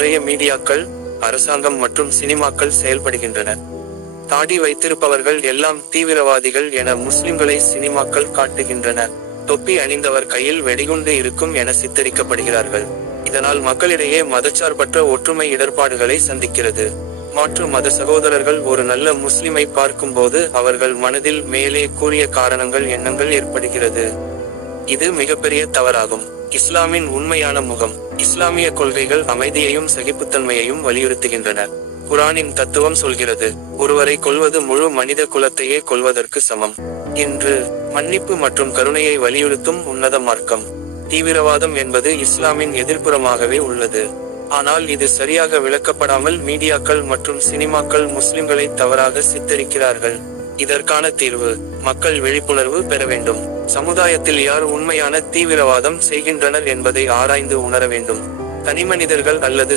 நிறைய மீடியாக்கள், அரசாங்கம் மற்றும் சினிமாக்கள் செயல்படுகின்றன. தாடி வைத்திருப்பவர்கள் எல்லாம் தீவிரவாதிகள் என முஸ்லிம்களை சினிமாக்கள் காட்டுகின்றன. தொப்பி அணிந்தவர் கையில் வெடிகுண்டு இருக்கும் என சித்தரிக்கப்படுகிறார்கள். இதனால் மக்களிடையே மதச்சார்பற்ற ஒற்றுமை இடர்பாடுகளை சந்திக்கிறது. மாற்று மத சகோதரர்கள் ஒரு நல்ல முஸ்லிமை பார்க்கும்போது அவர்கள் மனதில் மேலே கூறிய காரணங்கள் எண்ணங்கள் ஏற்படுகிறது. இது மிகப்பெரிய தவறாகும். இஸ்லாமின் உண்மையான முகம். இஸ்லாமிய கொள்கைகள் அமைதியையும் சகிப்புத்தன்மையையும் வலியுறுத்துகின்றன. குரானின் தத்துவம் சொல்கிறது, ஒருவரை கொல்வது முழு மனித குலத்தையே கொல்வதற்கு சமம் என்று. மன்னிப்பு மற்றும் கருணையை வலியுறுத்தும் உன்னத மார்க்கம். தீவிரவாதம் என்பது இஸ்லாமின் எதிர்ப்புறமாகவே உள்ளது. ஆனால் இது சரியாக விளக்கப்படாமல் மீடியாக்கள் மற்றும் சினிமாக்கள் முஸ்லிம்களை தவறாக சித்தரிக்கிறார்கள். இதற்கான தீர்வு, மக்கள் விழிப்புணர்வு பெற வேண்டும். சமுதாயத்தில் யார் உண்மையான தீவிரவாதம் செய்கின்றனர் என்பதை ஆராய்ந்து உணர வேண்டும். தனிமனிதர்கள் அல்லது